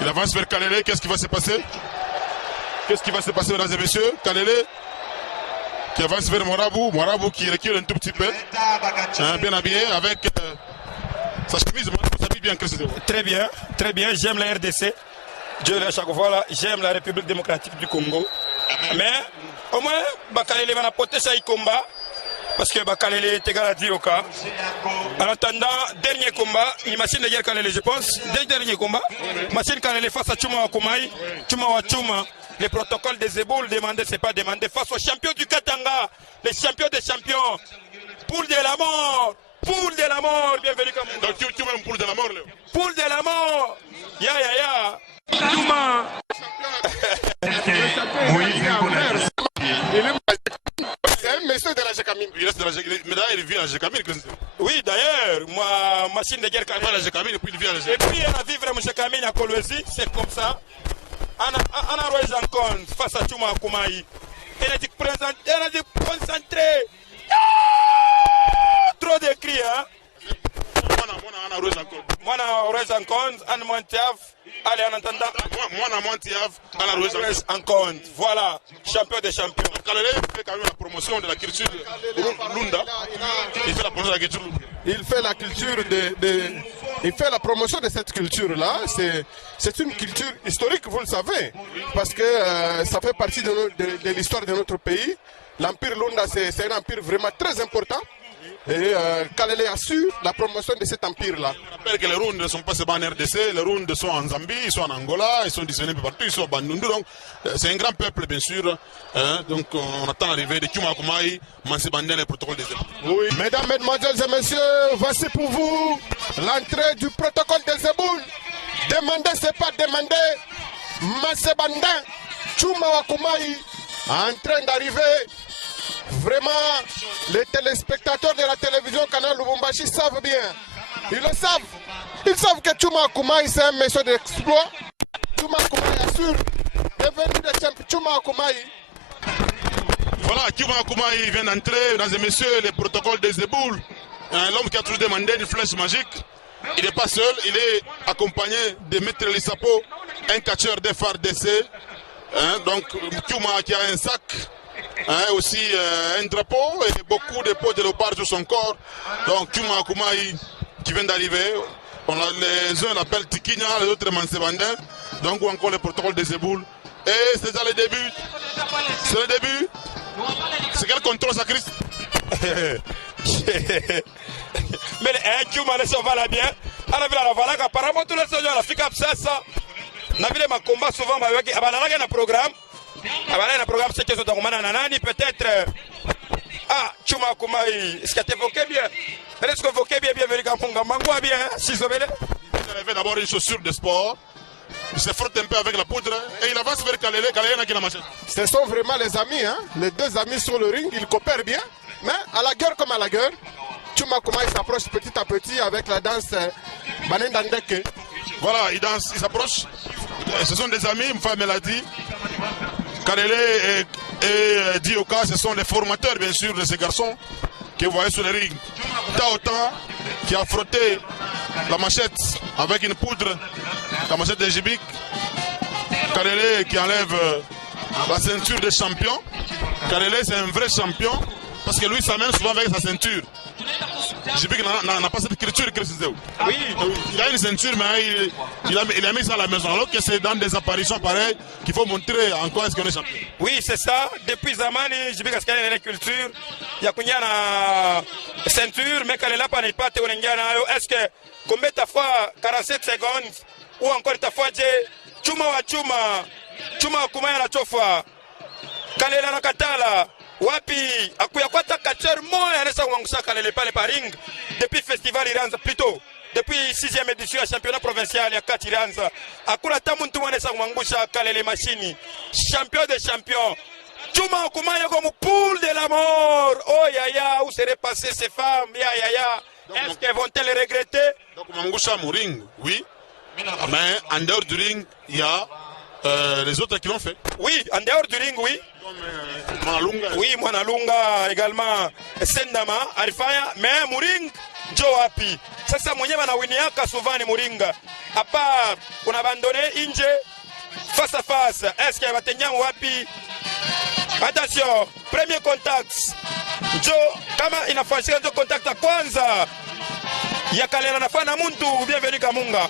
Il avance vers Kalele. Qu'est-ce qui va se passer? Qu'est-ce qui va se passer, mesdames et messieurs? Kalele qui avance vers Morabou. Morabou qui recule un tout petit peu. Bien habillé avec sa chemise. Morabou s'habille bien. Très bien, très bien. J'aime la RDC. Dieu à chaque fois là, j'aime la République démocratique du Congo. Mais au moins, Bakalele va apporter ça combat. Parce que Bakalele est égal à Dioka. En attendant, dernier combat, une machine de guerre Kalele, je pense. Dernier combat. Machine Kalele face à Chuma Wakumai. Chuma Wachuma. Les protocoles des éboules demandés, c'est pas demandé. Face au champion du Katanga. Les champions des champions. Poule de la mort. Poule de la mort. Bienvenue comme vous. Donc tu veux une poule de la mort, Léo? Poule de la mort. Ya. Chuma. C'est un monsieur de la Jekamine. Il reste de la Jekamine. Mais d'ailleurs, il vit à la Jekamine. Oui, d'ailleurs, moi, machine de guerre il vit à la Jekamine et puis il vit à la Jekamine. Et puis, il a vivre à Jekamine à Kolwezi, c'est comme ça. On a Royce en compte face à Chuma Kumaï. Elle a dit concentré. Trop de cris, hein. Moi, on Royce en compte, on Montiaf. Allez, en attendant. Moi, on Montiaf, on Royce en compte. Voilà, champion des champions. Kalele fait quand même la promotion de la culture Lunda. Il fait la promotion de la culture Lunda. Il fait la culture il fait la promotion de cette culture-là. C'est une culture historique, vous le savez, parce que ça fait partie de l'histoire de notre pays. L'Empire Lunda, c'est un empire vraiment très important. Et Kalele assure la promotion de cet empire-là. Je rappelle que les Rundes ne sont pas seulement en RDC, les Rundes sont en Zambie, ils sont en Angola, ils sont disponibles partout, ils sont à Bandundu. Donc c'est un grand peuple, bien sûr. Donc on attend l'arrivée de Chuma Wakumai, Mansebandé, les protocoles des éboules. Oui. Mesdames, Mesdemoiselles et Messieurs, voici pour vous l'entrée du protocole des éboules. Demander, c'est pas demander. Mansebandé, Chuma Wakumai, en train d'arriver. Vraiment, les téléspectateurs de la télévision Canal Lubumbashi savent bien. Ils le savent. Ils savent que Chuma Wakumai, c'est un monsieur d'exploit. Chuma Wakumai assure. Bienvenue de Chuma Wakumai. Voilà, Chuma Wakumai vient d'entrer, mesdames et messieurs, les protocoles des éboules. L'homme qui a toujours demandé une flèche magique. Il n'est pas seul, il est accompagné de Maître Lissapo, un catcheur des FARDC. Donc, Chuma qui a un sac. Aussi un drapeau et beaucoup de peaux de léopard sur son corps. Donc Chuma Wakumai qui vient d'arriver. Les uns l'appellent Tikinya, les autres Mansebandin. Donc ou encore le protocole des éboules. Et c'est déjà le début. C'est le début. C'est quel contrôle ça, Christ? Mais Chuma ne s'en va là bien. Apparemment tous les seigneurs la fika ça. Na vile ma combat souvent avec un programme. Un programme c'est que peut-être Chuma Wakumai, est-ce que tu évoquais bien? Est-ce que vous évoquez bien bienvenue à Mangwa bien si vous avez d'abord une chaussure de sport. Il se frotte un peu avec la poudre et il avance vers Kalele. Kalele n'a qu'une machette. Ce sont vraiment les amis, hein? Les deux amis sur le ring, ils coopèrent bien. Mais à la guerre comme à la guerre, Chuma Wakumai s'approche petit à petit avec la danse Banendandeke. Voilà, il danse, il s'approche. Ce sont des amis, Mfa Meladi. Kalele et Dioka, ce sont les formateurs bien sûr de ces garçons que vous voyez sur le ring. Taotan qui a frotté la machette avec une poudre, la machette de Jibik. Kalele qui enlève la ceinture de champion. Kalele c'est un vrai champion parce que lui s'amène souvent avec sa ceinture. Jibik n'a pas cette culture. Oui. Il a une ceinture, mais il a mis ça à la maison. Alors que c'est dans des apparitions pareilles qu'il faut montrer en quoi est-ce qu'on est champion. Oui, c'est ça. Depuis Zamani, Jibik a scanné la culture. Il y a une ceinture, mais quand elle n'a pas n'est pas est-ce que combien de fois 47 secondes ou encore ta fois Chuma Wakumai na chofa. Kalela na katala. Wapi akuyakwata catcheur moya anaweza kuangusha Kalele pale paring depuis festival ilianza plutôt depuis 6e édition ya championnat provincial ya kati ilianza hakuna hata mtu anaweza kuangusha Kalele machine champion des champions Chuma Wakumai comme poule de la mort. Oh ya où seraient passées ces femmes ya est-ce qu'elles vont-elles regretter? Donc Mangusha Mouring oui mais en dehors du ring il y a les autres qui l'ont fait. Oui, en dehors du ring, oui. Mwanalunga. Oui, Mwanalunga également. Sendama, Alfaya, mais Mouring, njo wapi sasa mwenyewe anawiniaka souvent ni Muringa à part on abandonné inje face à face. Est-ce qu'il va tenir wapi? Attention, premier contact njo kama inafanyika njo contact ya kwanza ya Kalela nafaa na muntu bienvenue Kamunga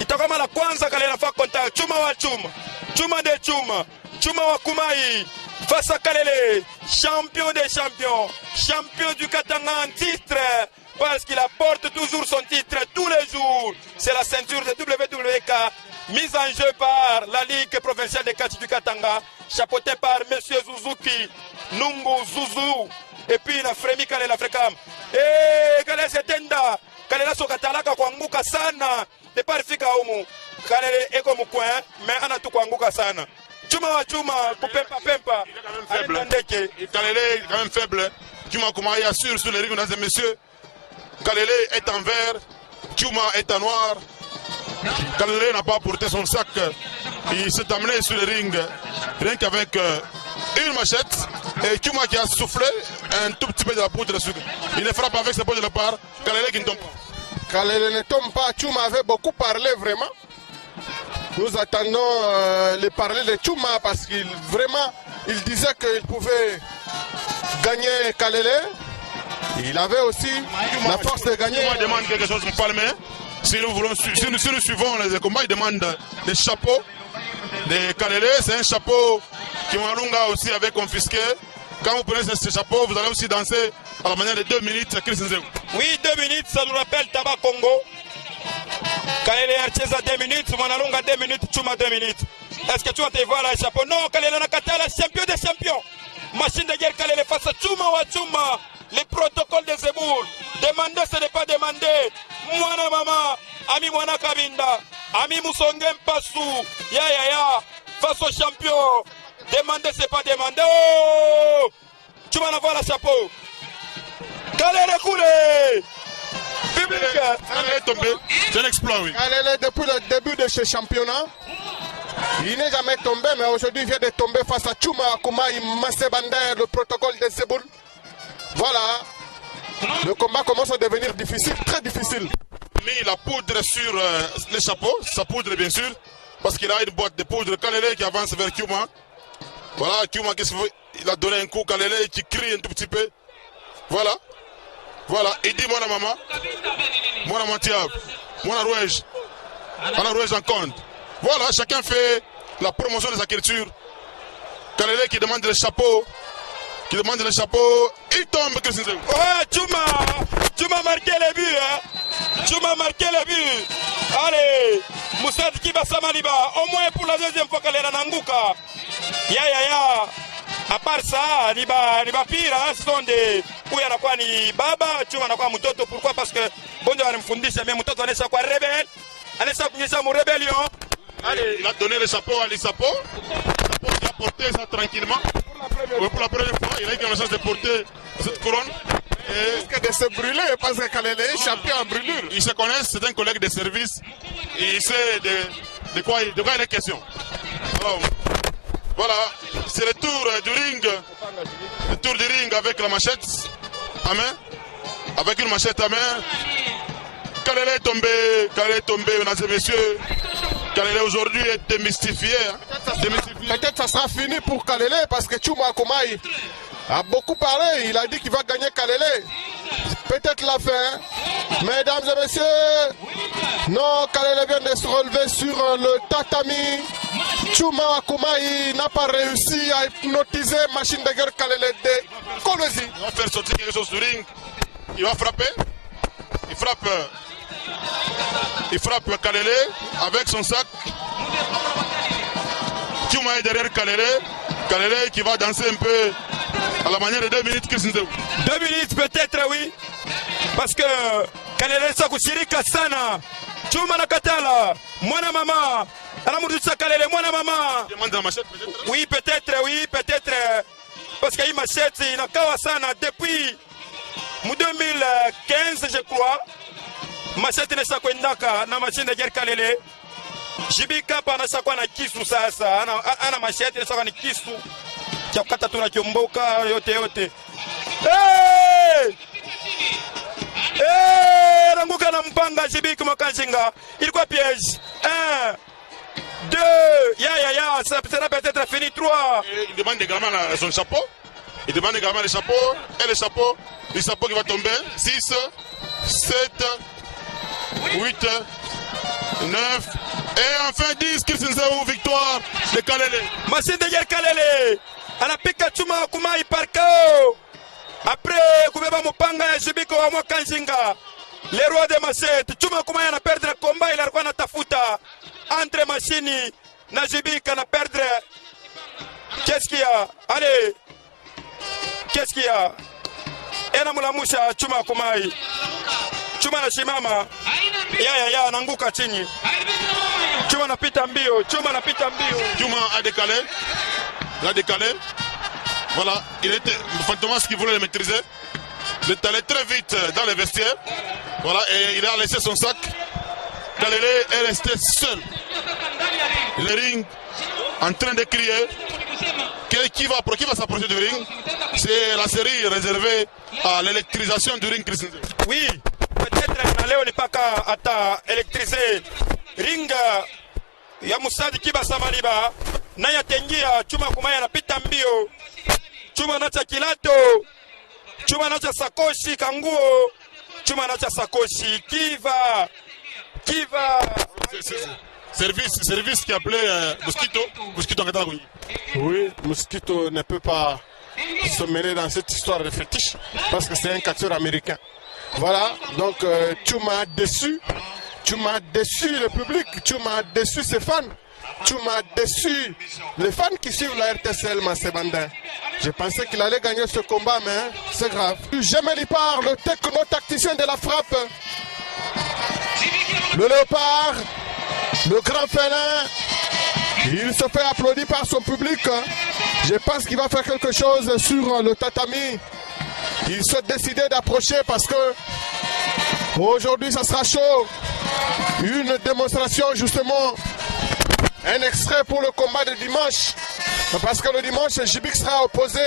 itakuwa mara kwanza Kalela nafaa contact chuma wa chuma chuma de chuma chuma wa Kumai face à Kalele, champion des champions, champion du Katanga en titre, parce qu'il apporte toujours son titre tous les jours. C'est la ceinture de WWK, mise en jeu par la Ligue provinciale des catch du Katanga, chapeautée par M. Suzuki, Nungu Zuzu, et puis la Fremi Kalela Frekam. Et Kalele Setenda, Kalela Sokatalaka Kwanguka Sana, de parifika umu, Kalele Eko Mukwen, mais Anatu Kwanguka Sana. Chuma wa chuma, kupempa pempa. Il est quand même faible. Kalele est quand même faible. Chuma Kumai assure sur les rings, mesdames et messieurs. Kalele est en vert, Chuma est en noir. Kalele n'a pas porté son sac. Il s'est amené sur les rings rien qu'avec une machette. Et Chuma qui a soufflé un tout petit peu de la poudre de sucre. Il les frappe avec ses poches de la part. Kalele qui ne tombe pas. Kalele ne tombe pas. Chuma avait beaucoup parlé vraiment. Nous attendons les parler de Chuma parce qu'il vraiment il disait qu'il pouvait gagner Kalele. Il avait aussi la force de gagner. Chuma demande quelque chose pour Palmer. Si nous suivons les combats, il demande des chapeaux de Kalele. C'est un chapeau qui Malunga aussi avait confisqué. Quand vous prenez ce chapeau, vous allez aussi danser à la manière de 2 minutes. Oui, 2 minutes, ça nous rappelle Tabac Congo. Kalele Archeza 2 minutes, Manalunga 2 minutes, Chuma 2 minutes. Est-ce que tu vas te voir le chapeau? Non, Kalele Nakatala, champion des champions. Machine de guerre Kalele face à Chuma wa Chuma. Les protocoles de Zeboul. Demander, ce n'est pas demander. Mwana mama, ami Mwana Kabinda, ami Moussonge Mpassou, ya. Face au champion. Demander, c'est pas demander. Oh! Chuma n'a pas le chapeau. Kalele Koulé. Kalele est tombé. C'est un exploit, oui. Kalele, depuis le début de ce championnat, il n'est jamais tombé, mais aujourd'hui il vient de tomber face à Chuma Kumai Massebander, le protocole de Zeboul. Voilà, le combat commence à devenir difficile, très difficile. Mis la poudre sur les chapeaux, sa poudre bien sûr, parce qu'il a une boîte de poudre. Kalele qui avance vers Chuma. Voilà, Chuma qu'est-ce qu'il fait? Il a donné un coup, Kalele qui crie un tout petit peu. Voilà. Voilà, il dit Mwana Mama, Mwana Mantiab, Mwana Rouège, Mwana Rouège en compte. Voilà, chacun fait la promotion de sa culture. Kalele qui demande le chapeau, il tombe. Oh, Chuma marqué le but, hein? Chuma marqué le but. Allez, Moussa Kiba Samaliba, au moins pour la deuxième fois Kalele Nanguka. Ya. À part ça, ni ba pire, hein, ce sont des Ouya anakuwa ni baba, Chuma anakuwa mtoto. Pourquoi? Parce que bonjo anamfundisha mais mtoto anaweza kuwa rebelle, anaweza kunyesha mu rébellion. Allez, il a donné le chapeau à l'Isapo. Il a porté ça tranquillement. Pour la première fois, il a eu connaissance de porter cette couronne. Il risque de se brûler parce que Kalele est champion en brûlure. Ils se connaissent, c'est un collègue de service. Et il sait de quoi il est question. Alors, voilà, c'est le tour du ring. Le tour du ring avec la machette à main. Avec une machette à main. Kalele est tombé, mesdames et messieurs. Kalele aujourd'hui est démystifié. Peut-être ça sera fini pour Kalele parce que Chuma Kumai a beaucoup parlé. Il a dit qu'il va gagner Kalele. Peut-être la fin. Mesdames et messieurs, non, Kalele vient de se relever sur le tatami. Chuma Kumai n'a pas réussi à hypnotiser machine de guerre Kalele de Kolosi. Il va faire sortir quelque chose du ring. Il va frapper. Il frappe Kalele avec son sac. Chuma est derrière Kalele. Kalele qui va danser un peu à la manière de 2 minutes. 2 minutes peut-être, oui. Parce que Kalele sakushirika sana. Chuma nakatala. Mwana mama. Anamurudisha Kalele, mwana mama. Demande la machette peut-être. Oui, peut-être. Parce qu'il y a une machette, il a kawa sana depuis 2015, je crois. Machete nesa kwendaka na machine de guerre Kalele. Jibika pa nasa kwa na kisu sasa. Ana machete nesa kwa ni kisu. Kia kukata tu na kiomboka yote. Hey! Ananguka na mpanga Jibik Mokanzinga. Il quoi piège? 1, 2, ça sera peut-être fini. 3. Il demande également son chapeau. Il demande également le chapeau. Et le chapeau qui va tomber. 6, 7, 8, 9. Et enfin 10. Kirsinzao, victoire de Kalele. Machine de guerre Kalele. Anapika Chuma Kumai Parkao. Après, Koubeba Mopanga et Jibiko Amo Kanzinga. Les rois de Masset. Chuma Kumai a perdu le combat. Il a rejoint Tafuta. Entre Machini. Najibik a perdu. Qu'est-ce qu'il y a? Allez. Qu'est-ce qu'il y a? Ena Mulamusha Chuma Kumai. Chuma na Shimama. Ya nanguka chini. Chuma napita mbio. Chuma a décalé. Il a décalé. Voilà, il était Fantomas qui voulait le maîtriser. Il est allé très vite dans les vestiaires. Voilà, et il a laissé son sac. Kalele est resté seul. Le ring en train de crier. Qui va s'approcher du ring? C'est la série réservée à l'électrisation du ring. Oui, peut-être Léo n'est pas qu'à électriser. Ring ya Musadi Kiba Samaliba. Naya tengia Chuma Kumaya na pita mbio. Chuma nacha kilato. Chuma nacha sakoshi kanguo. Chuma nacha sakoshi. Kiva. Service qui appelait Mosquito. Mosquito en Oui, Mosquito ne peut pas se mêler dans cette histoire de fétiche parce que c'est un catcheur américain. Voilà, donc tu m'as déçu. Tu m'as déçu le public. Tu m'as déçu ses fans. Tu m'as déçu les fans qui suivent la RTCL Massebandin. Je pensais qu'il allait gagner ce combat, mais c'est grave. Jamais Lipard, le techno-tacticien de la frappe. Le léopard, le grand félin, il se fait applaudir par son public. Je pense qu'il va faire quelque chose sur le tatami. Il s'est décidé d'approcher parce que aujourd'hui ça sera chaud. Une démonstration justement. Un extrait pour le combat de dimanche. Parce que le dimanche, Jibik sera opposé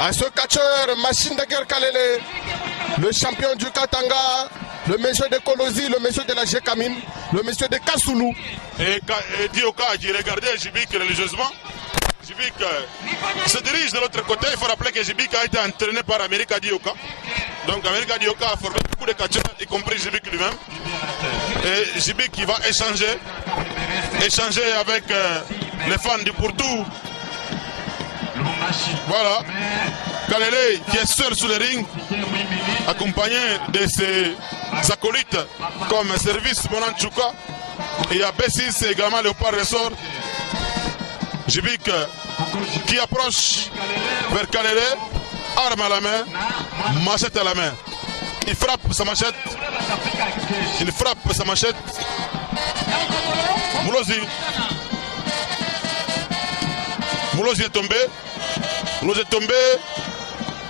à ce catcheur machine de guerre Kalele, le champion du Katanga, le monsieur de Kolosi, le monsieur de la Jekamine, le monsieur de Kassoulou. Et Dioka qui regardait Jibik religieusement. Jibik se dirige de l'autre côté. Il faut rappeler que Jibik a été entraîné par America Dioka. Donc America Dioka a formé beaucoup de catcheurs, y compris Jibik lui-même. Et Jibik qui va échanger avec les fans du Pourtou. Voilà. Kalele qui est seul sous le ring, accompagné de ses acolytes comme Service Monanchuka. Et il y a B6 et également Léopard Ressort. Jibik qui approche vers Kalele, arme à la main, machette à la main. Il frappe sa machette. Moulozi est tombé.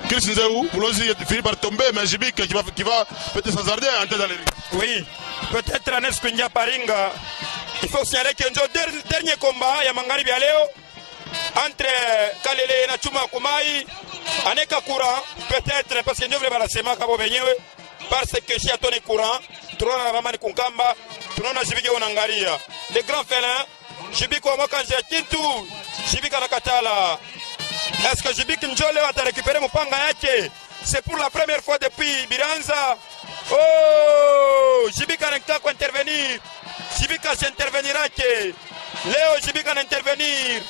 Kirsinzeu, Moulozi finit par tomber, mais Jibik qui va peut-être s'hasarder en tête dans les rings. Oui, peut-être Anes Kunya Paringa. Il faut signaler que le dernier combat, Yamangari Bialeo, entre Kalele et Chuma Kumai, Aneka courant, peut-être parce que nous voulons la semaine parce que si on est courant, Trona Ramani Kunkamba, Trona Jibiki Onangaria. Les grands félins, Jibiko Mokanji Kintu, Jibika Nakatala. Est-ce que Jibik Njole va récupérer mon panga yake? C'est pour la première fois depuis Biranza. Oh, Jibika n'a pas intervenir. Jibika s'intervenira. Léo Jibika intervenir.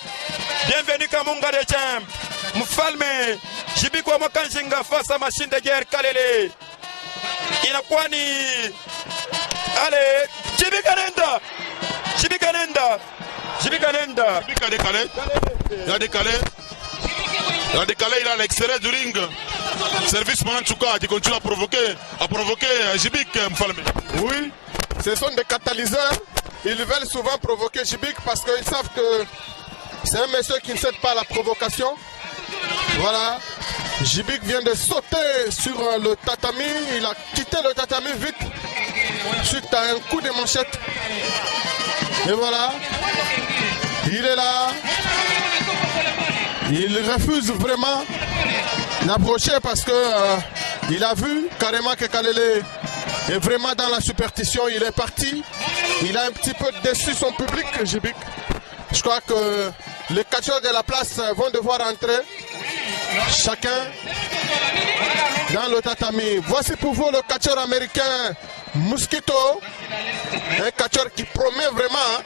Bienvenue Kamunga de Champ. Mfalme Jibiko Mokanjinga face à machine de guerre Kalele. Inakuwa ni allez Jibika nenda. Jibika a décalé. Il a l'extérieur du ring. Service Mananchuka qui continue à provoquer Jibik Mfalme. Oui, ce sont des catalyseurs. Ils veulent souvent provoquer Jibik parce qu'ils savent que c'est un monsieur qui ne cède pas à la provocation. Voilà. Jibik vient de sauter sur le tatami. Il a quitté le tatami vite suite à un coup de manchette. Et voilà. Il est là. Il refuse vraiment Il a approché parce que il a vu carrément que Kalele est vraiment dans la superstition. Il est parti. Il a un petit peu déçu son public, Jibik. Je crois que les catcheurs de la place vont devoir entrer. Chacun dans le tatami. Voici pour vous le catcheur américain Mosquito. Un catcheur qui promet vraiment.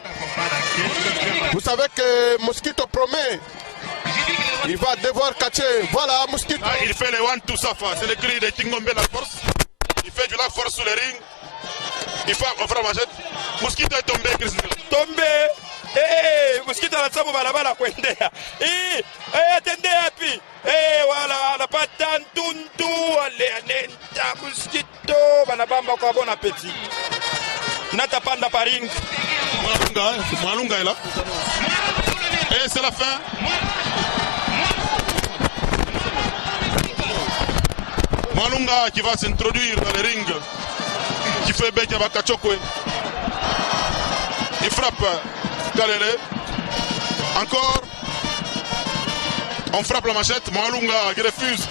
Vous savez que Mosquito promet. Il va devoir catcher. Voilà, Mosquito. Ah, il fait les one to safa. C'est le cri de Tingombe la force. Il fait de la force sur le ring. Il fait un machette. Mosquito est tombé. Tombé. Mosquito la sabu balabala kuendea. Atendea yapi? Wala anapata ntuntu ale anenda Mosquito banabamba kwa bon appétit. Nata panda paring. Mwalunga est là. Et c'est la fin. Mwalunga qui va s'introduire dans le ring. Qui fait Bekia Bakachokwe. Il frappe Kalele. Encore. On frappe la machette. Mwalunga qui refuse.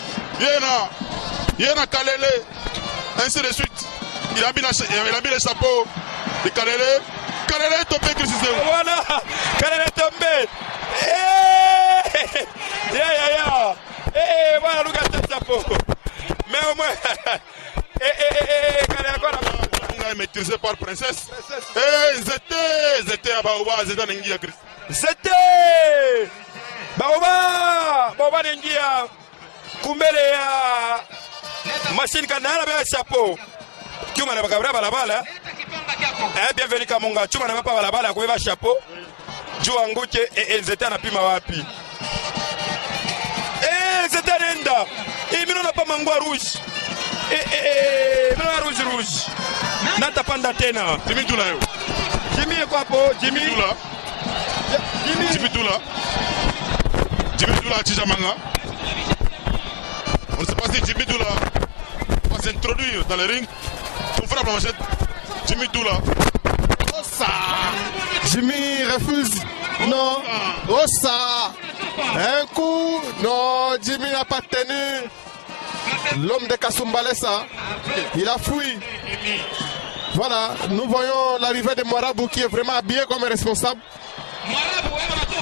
Yena Kalele. Ainsi de suite. Il a mis le chapeau de Kalele. Kalele est tombé, Chris. Voilà. Kalele est tombé. Voilà, Luga le chapeau. Mais au moins. Kalele encore. Est maîtrisé par Princesse. Zete à Baoba, Zeta Nengia Chris. Zete Baoba Nengia. Kumbele ya machine kanala ba chapeau. Chuma na bakabra balabala. Bienvenue Kamonga. Chuma na bapa balabala kueva chapeau. Jua nguche Zeta na pima wapi. Zeta nenda. Mino na pa mangwa rouge. Rouge. Nata panda tena. Jimmy Dula. Jimmy est quoi po? Jimmy Dula. Jimmy Dula Tijamanga. On ne sait pas si Jimmy Dula va s'introduire dans le ring. On frappe la machette. Jimmy Dula. Ossa. Jimmy refuse. Non. Ossa. Un coup. Non, Jimmy n'a pas tenu. L'homme de Kasumbalesa, il a fui. Voilà, nous voyons l'arrivée de Moirabou qui est vraiment habillé comme un responsable.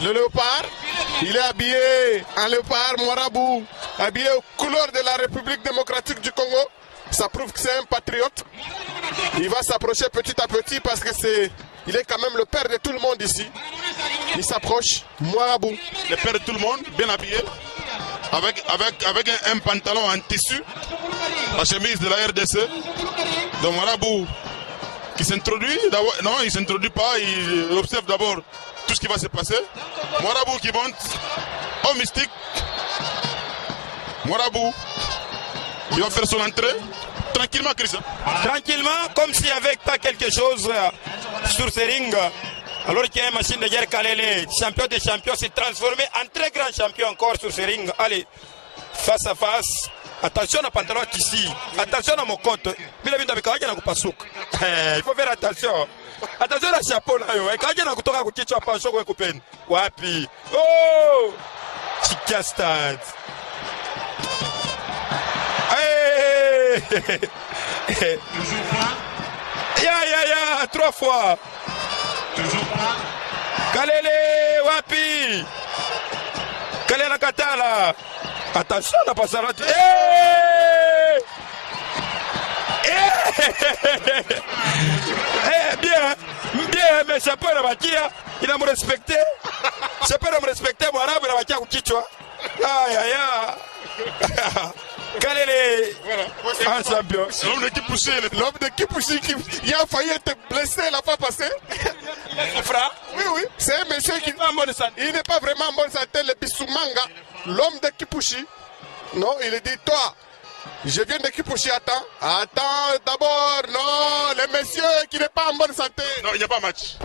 Le léopard, il est habillé en léopard, Moirabou, habillé aux couleurs de la République démocratique du Congo. Ça prouve que c'est un patriote. Il va s'approcher petit à petit parce que il est quand même le père de tout le monde ici. Il s'approche, Moirabou. Le père de tout le monde, bien habillé. Avec un pantalon en tissu, la chemise de la RDC. Donc Moirabou qui s'introduit, non il ne s'introduit pas, il observe d'abord tout ce qui va se passer. Moirabou qui monte au mystique. Moirabou, il va faire son entrée. Tranquillement Christian. Tranquillement, comme s'il n'y avait pas quelque chose sur ce ring. Alors qu'il y a une machine de guerre Kalele, champion des champions, s'est transformé en très grand champion encore sur ce ring. Allez, face à face. Attention à pantalon ici. Attention à mon compte. Il faut faire attention. Attention à chapeau là. Wapi. Oh! Chica stade. Ya, 3 fois. Toujours pas. Kalele wapi? Kalele nakatala. Attention na pasarati. Bien, mais ça peut la batia. Il a me respecté. Ça peut me respecter, moi là, mais la batia kukichwa. Aïe. Kalele, voilà. un champion. L'homme de Kipouchi, qui a failli être blessé la fois passée. Oui, c'est un monsieur qui il n'est pas vraiment en bonne santé, le Bissoumanga, l'homme de Kipouchi. Non, il dit, toi, je viens de Kipouchi, attends d'abord, non, le monsieur qui n'est pas en bonne santé. Non, il n'y a pas match.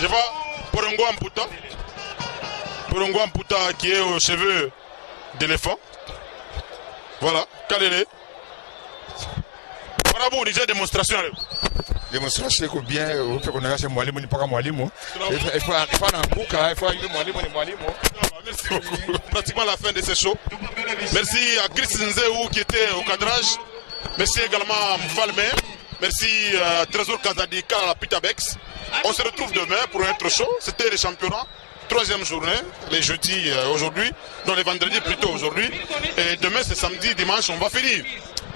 Je vois Porongo Amputa. Porongo Amputa qui est aux cheveux d'éléphant. Voilà, Kalele. Moirabou, déjà démonstration. Démonstration iko bien, on fait qu'on a chez mwalimu ni paka mwalimu. Il faut en bouca, il faut aller mwalimu ni mwalimu. Merci beaucoup. Pratiquement la fin de ce show. Merci à Chris Nzeou qui était au cadrage. Merci également à Moufalme. Merci à Trésor Kazadika à la Pitabex. On se retrouve demain pour un autre show. C'était le championnat. 3e journée, les jeudis aujourd'hui, non les vendredis plutôt aujourd'hui. Et demain c'est samedi, dimanche, on va finir.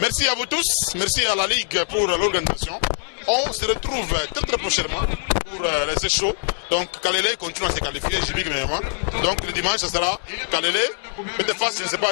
Merci à vous tous, merci à la Ligue pour l'organisation. On se retrouve très prochainement pour les shows. Donc Kalele continue à se qualifier, Jibik Mehema. Donc le dimanche, ce sera Kalele. Peut-être face, je ne sais pas.